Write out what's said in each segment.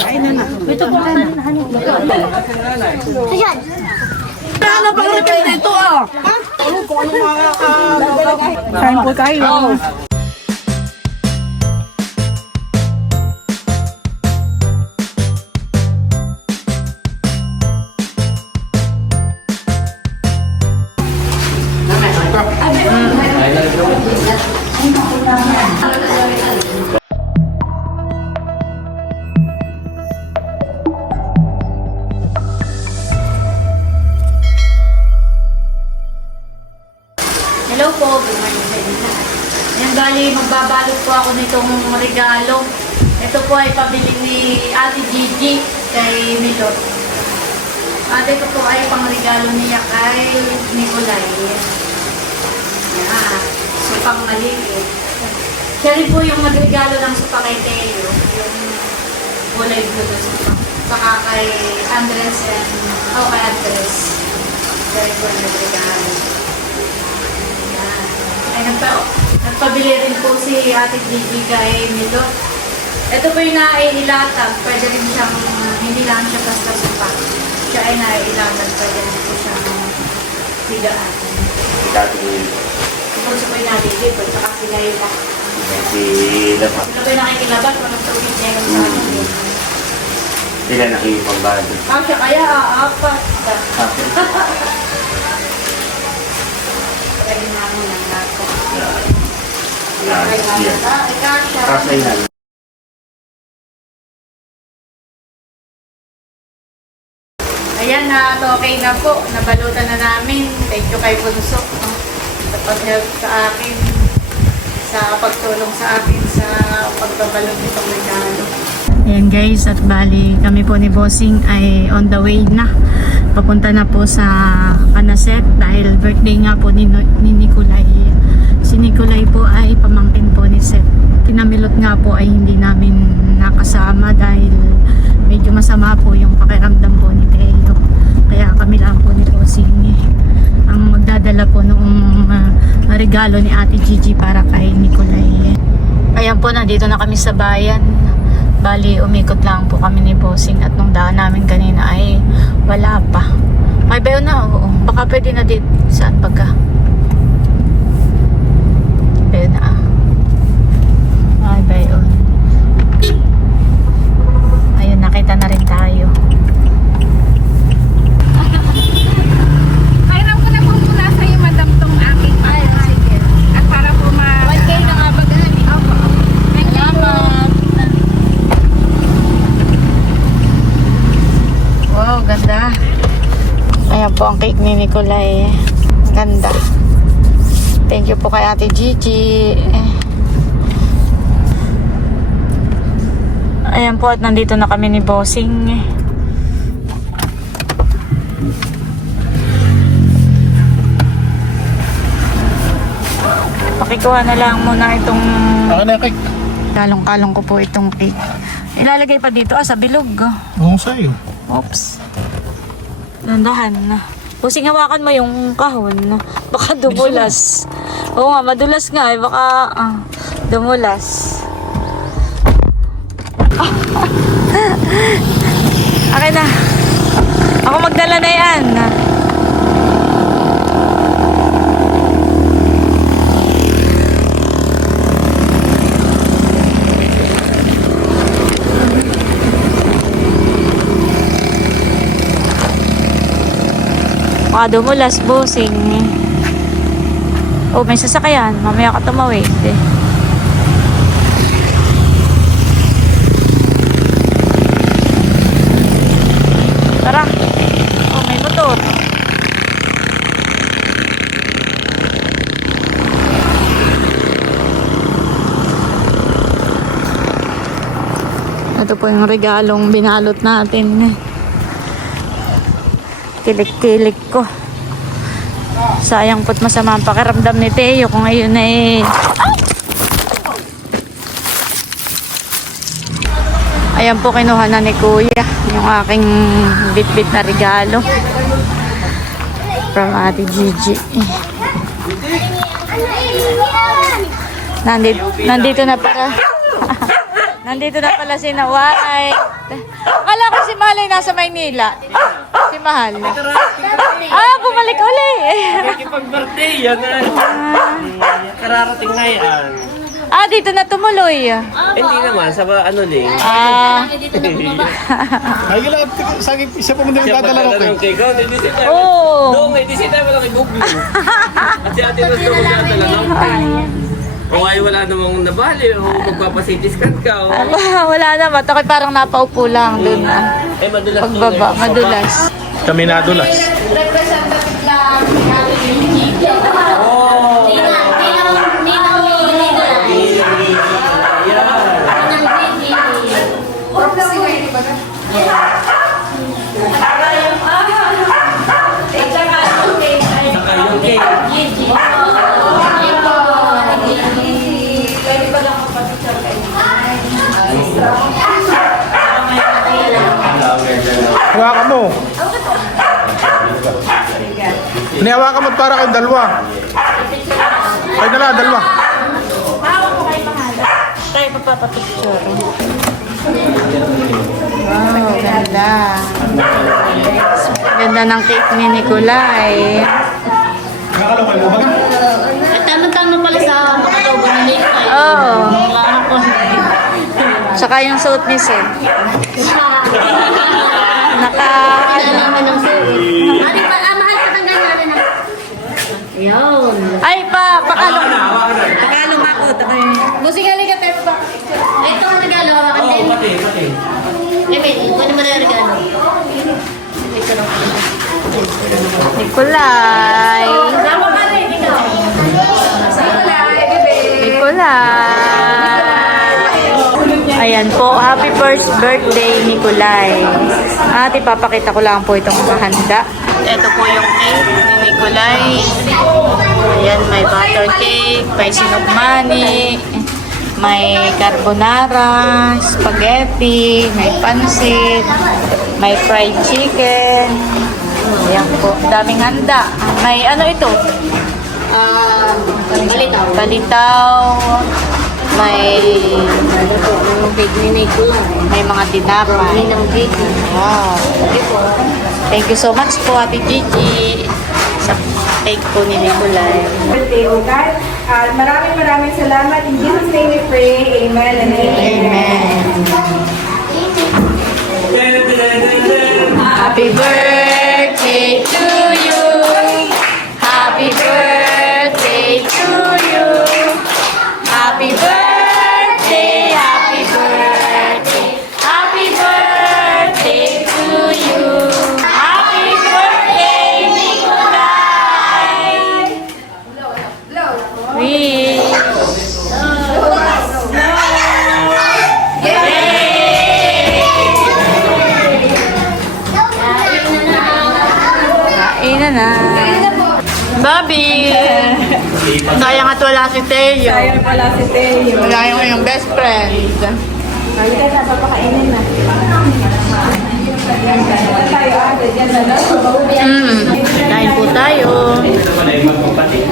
Ito po ang hanip. Ayan. Ano pa rin kayo dito ah? Kain po tayo. Hello po, good morning sa inyo lahat. Ayan, bali, magbabalot po ako nitong regalo. Ito po ay pabili ni Ate Gigi kay Milot. Ate ko po ay pangregalo niya kay Nicolay. Ayan, supang maliit. Siya rin po yung nagregalo ng supa kay Teo, yung kulay blue na supa. Saka kay Andres and, kay Andres. Siya rin po yung nagregalo. Ay, nagpabili rin po si Ate Gigi kay Milo. Ito po yung naiilatag. Pwede rin siyang, hindi lang siya basta supa. Siya ay naiilatag. Pwede rin po siyang higaan. Kung sa po yung nalilito, tsaka sila yung sila po yung nakikilabat. Walang tubig niya yung sa akin. Sila nakikipagbago. Siya kaya apat. Pwede namin ang lato. Kasay na. Ayan na, okay na po. Nabalutan na namin. Thank you kay Bunso. Sa pag-help sa akin. Sa pagtulong sa akin sa pagbabalot nitong regalo. Ayan guys, at bali kami po ni Bossing ay on the way na. Papunta na po sa Kanaset dahil birthday nga po ni Nicolay. Si Nicolay po ay pamangkin po ni Seth. Kinamilot nga po ay hindi namin nakasama dahil medyo masama po yung pakiramdam po ni Teo. Kaya kami lang po ni Bossing ang magdadala po noong regalo ni Ate Gigi para kay Nicolay. Ayan po, nandito na kami sa bayan. Bali, umikot lang po kami ni Bossing at nung daan namin kanina ay wala pa. May bayo na, oo. Baka pwede na dito. Saan pagka? Bayo na May bayo. Ayun, nakita na rin tayo. Kailan ko na po muna sa'yo, madam, tong aking sige. At para po 1K na nga ba ganun? Opo. Salamat. Wow, ganda. Ayan po ang cake ni Nicolay. Ganda. Thank you po kay Ate Gigi. Ayan po, at nandito na kami ni Bossing. Pakikuha na lang muna itong kalong-kalong ko po itong cake. Ilalagay pa dito sa bilog. Oo, sa'yo. Oops. Nandahan na. Bossing, hawakan mo yung kahon. Baka dumulas. Oo nga, madulas nga eh. Baka dumulas. Okay na. Ako magdala na yan. Baka dumulas, Bossing. Oh, may sasakyan. Mamaya ka tumawid eh. Tara. Oh, may motor. Ito po yung regalong binalot natin. Kilik-kilik ko. Sayang po't masama ang pakiramdam ni Teo kung ngayon ay... Ayan po, kinuha na ni Kuya yung aking bit-bit na regalo from Ate Gigi. Nandito na para Nandito na pala si Naway. Akala ko si Mahal ay nasa Maynila. Si Mahal. Ah, bumalik uli. Nakikipag-birthday, yan na. Kararating na yan. Ah, dito na tumuloy. Hindi naman, sa ano din. Ah, Ay, gila, siya po hindi Siya magdadala pala ko. ng cake. Oh, hindi siya. Oo. Doon, hindi siya pala kay Google. At si Ate Rose ko magdadala ng cake. O ay wala namang nabali. O magpapasitis scan ka. O. wala naman. Ito parang napaupo lang doon. Eh, madulas doon Pagbaba, eh. madulas. Kami nadulas. Representative lang. Oh! Saka yung cake. Hawakan mo. Hinihawakan mo para kayong dalawa. Ay, dalawa. Tayo papapapicture. Wow, ganda. Ganda ng cake ni Nicolay. Nakakalawal mo ba? At tama-tama pala sa makatobo ni Nicolay. Oo. Mga anak ko. Tsaka yung suot ni Sid. Naka... Alaman ng suot. Ate pa, mahal ka tanggal natin na. Yun. Ay, pakalong. Hawakan na. Pakalong ako. Busing halika tayo pa. Ito ang regalo. Hawakan Oo, din. pati. Emin, ano mo na regalo? Ito lang. Nicolay. Tama ka rin, ikaw. Nicolay. Ayan po, happy first birthday, Nicolay. At ipapakita ko lang po itong mga handa. Ito po yung cake ni Nicolay. Ayan, may butter cake, may sinugmani, may carbonara, spaghetti, may pansit, may fried chicken. Ayan po, daming handa. May ano ito? Balitaw. Palitaw, may Cake ni Nicolay. may mga tinapay. May ng cake. Wow. Thank you so much po, Ate Gigi, sa cake po ni Nicolay. birthday, O God. At maraming salamat. In Jesus' name we pray. Amen and amen. Happy birthday to you. Happy birthday to you. Happy birthday, happy birthday. Happy birthday to you. Happy birthday, Nicolay. Kain na na. Bobby! Sayang at wala si Teo. Sayang pala si Teo. Wala yung iyong best friend. Halika na, papakainin na. Tayo agad. Yan na lang. Kain po tayo.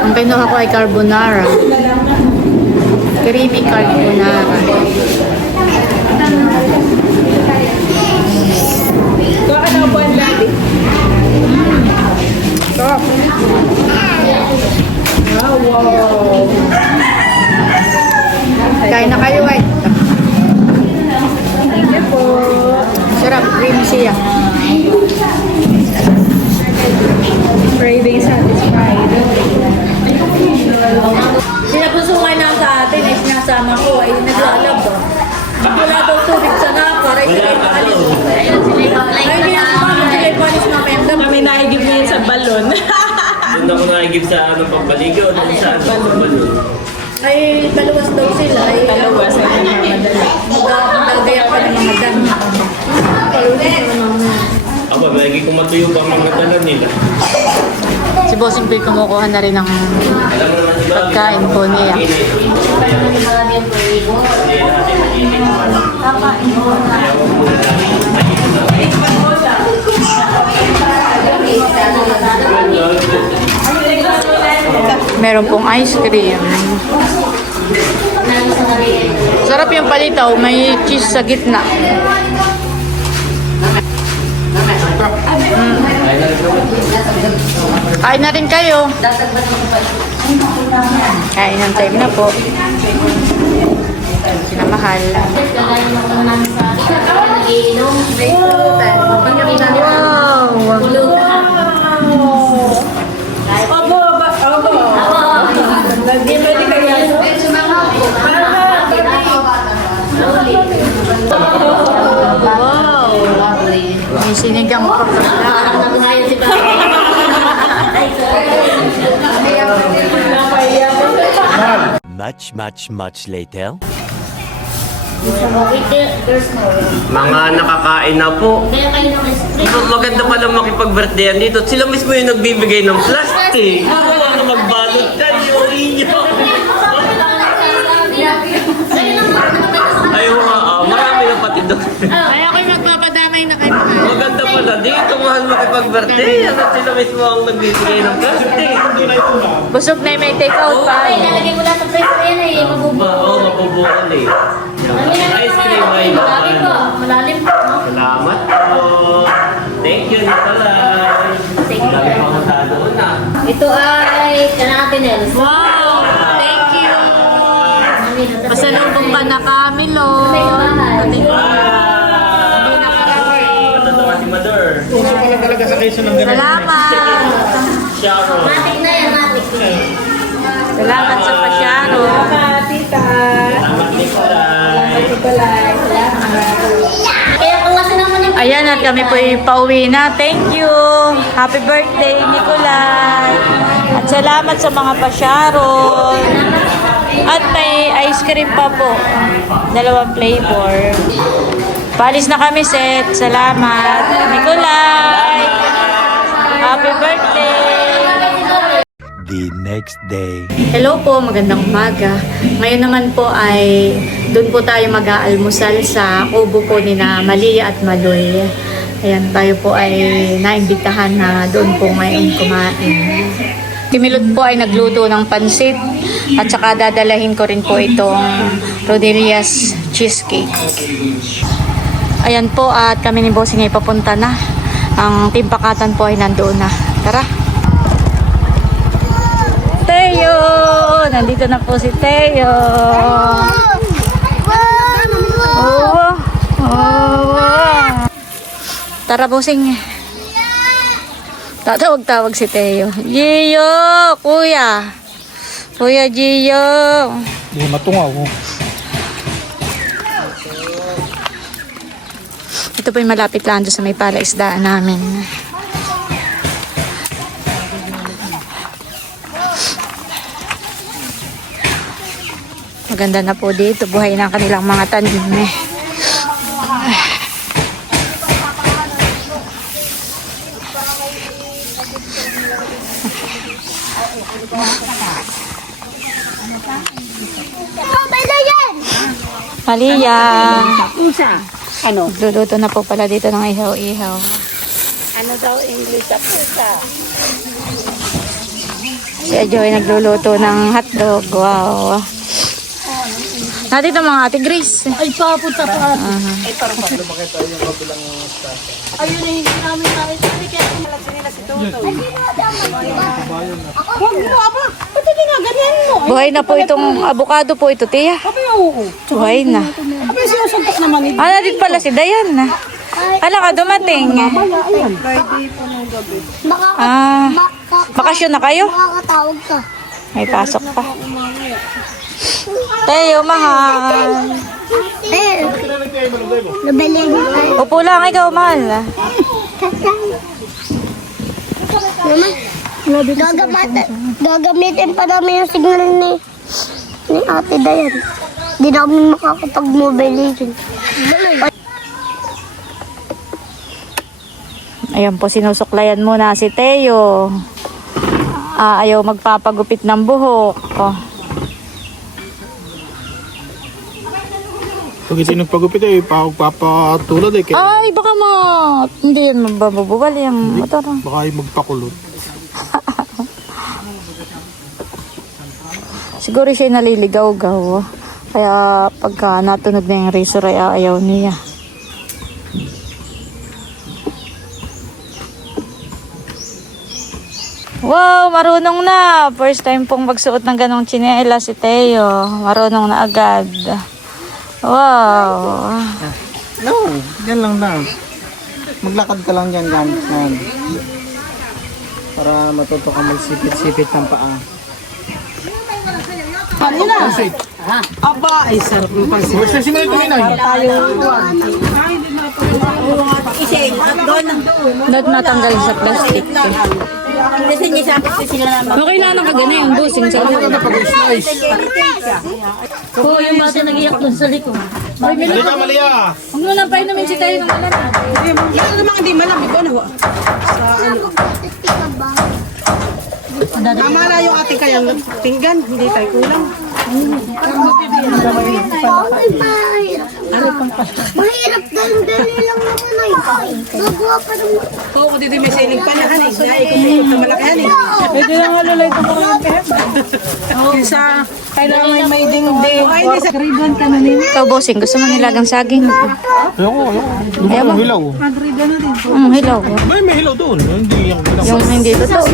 Ang kinuha ko ay carbonara. Creamy carbonara. Ito ka na buwan natin. Stop. Wow. Kain na kayo ay. Thank you po. Sarap, creamy siya. Craving satisfied. Sinapusungan na sa atin ay sinasama ko ay naglalaba. Wala daw tubig sa nakar ay sila ipalis. Ay hindi na mama sila ipalis mamayang gabi. Kami naigib niya sa balon. Doon ako nakigib sa ano pampaligaw. Doon sa ano pampaligaw. Ay taluwas daw sila. Ay Taluwas na madala. magagayak pa ng mga dami. Aba, lagi kong matuyo pa mga dala nila. Si Bossing Boy kumukuha na rin ng Alam mo naman si Bobby. pagkain po niya. Meron pong ice cream. Nalo sa kanila. Sarap yung palitaw, may cheese sa gitna. Kain na rin kayo. Kain ng time na po. Sinamahal. May sinigang pa pala. Much later. Mga nakakain na po. Maganda pala makipag-birthdayan dito. Sila mismo yung nagbibigay ng plastic. Ano magbalot kayo, inyo. Ayaw nga, marami na pati doon. Ay, ako'y magpapadamay na kayo. Maganda pala dito, mahal makipag-birthday. Ano sila mismo ang nagbibigay ng plastic. Busog na yung may take out pa. Ay, nalagay ko lang sa press ko yan eh. Mabubuo. Oo, mabubuon eh. Ice cream ay Malalim po. Malalim po. Salamat po. Thank you, Nicolai. Dami pa ang doon na. Ito ay kanapin Nels. Wow! Thank you! Pasalubong ka na kami, Lord. Hindi nakarating. Si Mother. Puso pala talaga sa Quezon ng ganun. Salamat! Shower. Matik na yan, matik. Salamat sa pasyaro. Tita. Salamat, Nicolai. Kaya kung kasi naman yung... Ayan, at kami po pauwi na. Thank you! Happy birthday, Nicolai! At salamat sa mga pasyaro. At may ice cream pa po. 2 flavor. Palis na kami, Seth. Salamat. Nicolai! Happy birthday! The next day. Hello po, magandang umaga. Ngayon naman po ay doon po tayo mag-aalmusal sa kubo po ni na Malia at Maloy. Ayan, tayo po ay naimbitahan na doon po ngayon kumain. Kimilot po ay nagluto ng pansit at saka dadalahin ko rin po itong Rodelia's cheesecake. Ayan po at kami ni Bossing ay papunta na. Ang timpakatan po ay nandoon na. Tara! Teo! Nandito na po si Teo. Oh, oh. Tara, Bossing. Tatawag-tawag si Teo. Gio! Kuya! Kuya Gio! Hindi matungaw. Ito po yung malapit lang doon sa may palaisdaan namin. Maganda na po dito. Buhay na ang kanilang mga tanim eh. Malia. Ano? Luluto na po pala dito ng ihaw-ihaw. Ano daw English sa pusa? Si Joy nagluluto ng hotdog. Wow. Nandito mga ate Grace. Ay, papunta pa. Ay, parang ayun na, hindi namin nakita. Hindi kaya kumalatsin nila si Toto. Huwag mo, apa. Ba't hindi nga ganyan mo? Buhay na po itong avocado po ito, Tia. Abi, oo. Buhay na. Abi, sinusuntok naman ito. Ah, nandito pala si Dayan. Kala ka dumating. Ayan. Ah, bakasyon na kayo? Makakatawag ka. May pasok pa. Teo, mahal. Eh, nabili niyo tayo. Upo lang, ikaw, mahal. Gagamitin pa namin yung signal ni Ate Dayan. Hindi na kami makakapag-mobile legend. Ayan po, sinusuklayan muna si Teo. Ayaw magpapagupit ng buhok. Oh. Pag ito pagupit eh, papatulad eh. Kaya Ay, baka hindi yan mababuwal yung motor. baka yung magpakulot. Siguro siya naliligaw-gaw. Kaya pagka natunog na yung razor ay ayaw niya. Wow, marunong na. First time pong magsuot ng ganong tsinelas si Teo. Marunong na agad. Wow. No, yan lang na. Maglakad ka lang dyan gamit yan. Para matuto ka magsipit-sipit ng paa. Ano na? Aba, ay sarap ng pansin. Basta si May kuminay. Not matanggal sa plastic. Okay na nakagana yung busing sa Ano na pag-slice? Oo, yung bata nag-iyak dun sa likod. Hindi ka mali ah. Huwag mo lang painumin si Tayo ng alam. Yan naman hindi malamig. Ano ba? Tama na yung ating kayang pinggan. Hindi tayo kulang. Mahirap dali lang naman ay. Nagawa pa naman. Oo, dito may siling pa na hanis. Naikumpulot na malakihan eh. Pwede lang halulay ito po yung Isa, kailangan may dingding. Ay, hindi sa ribbon ka na nila. Ikaw, bossing, gusto mo nilagang saging? Ayoko. Ayaw mo hilaw. Hilaw. May hilaw doon. Hindi yung hilaw. Yung hindi totoo.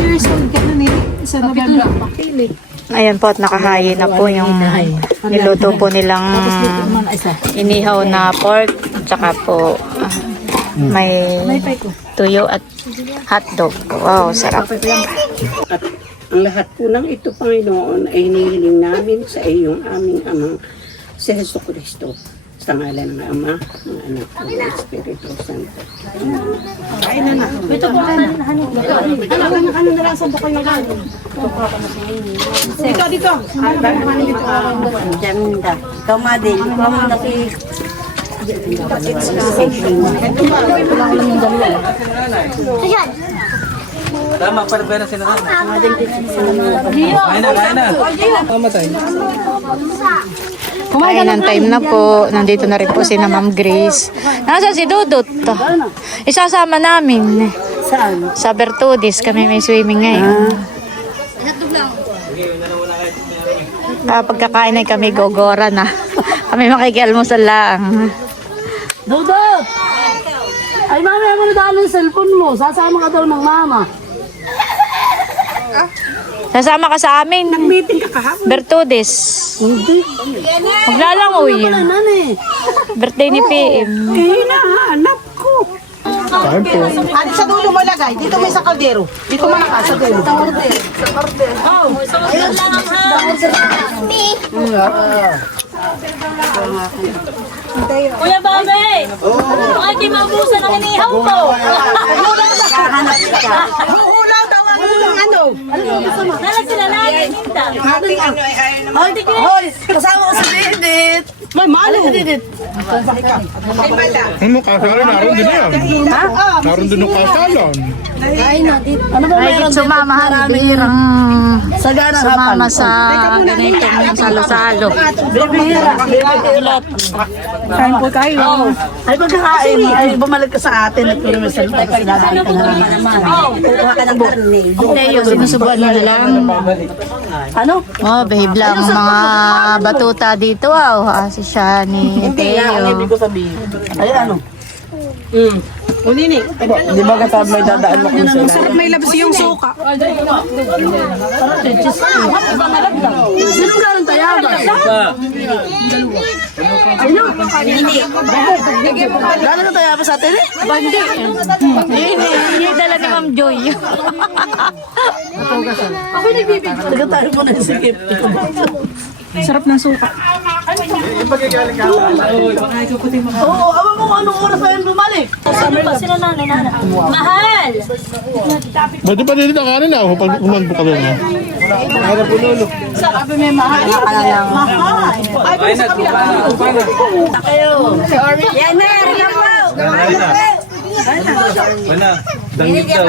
Ayan po at nakahayin na po yung niluto po nilang inihaw na pork. Tsaka po may tuyo at hotdog. Wow, sarap. At ang lahat po ng ito, Panginoon, ay hinihiling namin sa iyong aming amang si Jesu Cristo. Sa ngalan ng Ama, ng Anak, ng Espiritu Santo. Kain na na. Ito po ang ano na lang sa buko yung gano'n. Dito. Ganda. Ikaw, Madel. Ikaw mo na si... Ayan. Tama, para sila na. Mamatay. Kumain ng time na po. Nandito na rin po si na Ma'am Grace. Nasaan si Dudut? Isasama namin. Saan? Sa Bertudis. Kami may swimming ngayon. Pagkakain ay kami gogora na. Kami makikialmusal lang. Dudot! Ay, mami, ano na daan yung cellphone mo? Sasama ka daw ng mama. Sasama ka sa amin. Meeting ka kahapon. Bertudis. Hindi. Maglalangoy. Nani. Birthday ni PM. Hinahanap ko. Kain po. Ano sa dulo mo lagay? Dito may sa kaldero. Dito mo na sa dulo. Kuya Babe! Bakit di maubusan ang inihaw mo? Hulaw daw ang ano. Nalag sila lagi, Ninta. Ating ano ay Hoy, kasama ko si Didit. May malo. Didit. Ay mala. Ano kasalan? Naroon din yan. Naroon din yung kasalan. Ano ba Ay, sumamahan birang sumama sa ganitong salo-salo. Kain po kayo. Ay pagkakain, ay bumalik ka sa atin at puro may salita ka sinasali ka naman. Kuha ka ng karne. Teo, sinusubuan mo na lang. Ano? Oh, babe lang. Mga batuta dito. Wow, si Shani. Hindi yan, ang ibig Teo. ko sabihin. Ay ano? Unini. Di ba kasama may dadaan mo kung sila? Sarap may labas yung suka. Sinong galing tayaga? Sino? Galing tayaga sa atin eh? Hindi dala ni Ma'am Joy. Taga tayo mo na sikip. Sarap ng suka. Oo, awa mo kung anong oras tayo bumalik. Sino nanay? Mahal! Pwede pa din ito kanin na. Pag umanbo ka doon. Sabi may mahal. Mahal. Ay, pero sa kabila. Yan na, yan po. Wala. Dangit daw.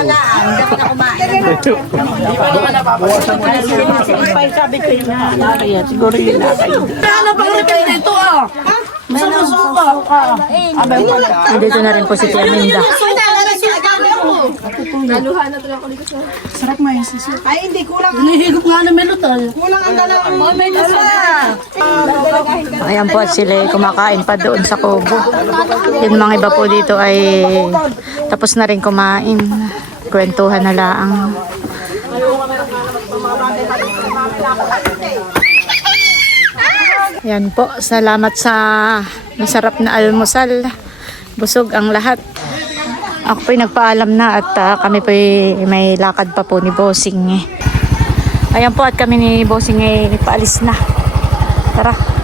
Sabi ko yun na. Siguro yun na. Ano pang repair nito ah? Masama suka. Nandito na rin po si Tia Minda. kuya. Naluhan na talaga ako dito sa... Sarap nga yung sisi. Ay, hindi. Kulang. Hinihigop nga na melotal. Kulang ang dalawang. Oh, may dalawa. Ayan po at sila ay kumakain pa doon sa kubo. Yung mga iba po dito ay tapos na rin kumain. Kwentuhan na lang. Yan po, salamat sa masarap na almusal. Busog ang lahat. Ako po'y nagpaalam na at kami po'y may lakad pa po ni Bossing. Ayan po at kami ni Bossing ay paalis na. Tara.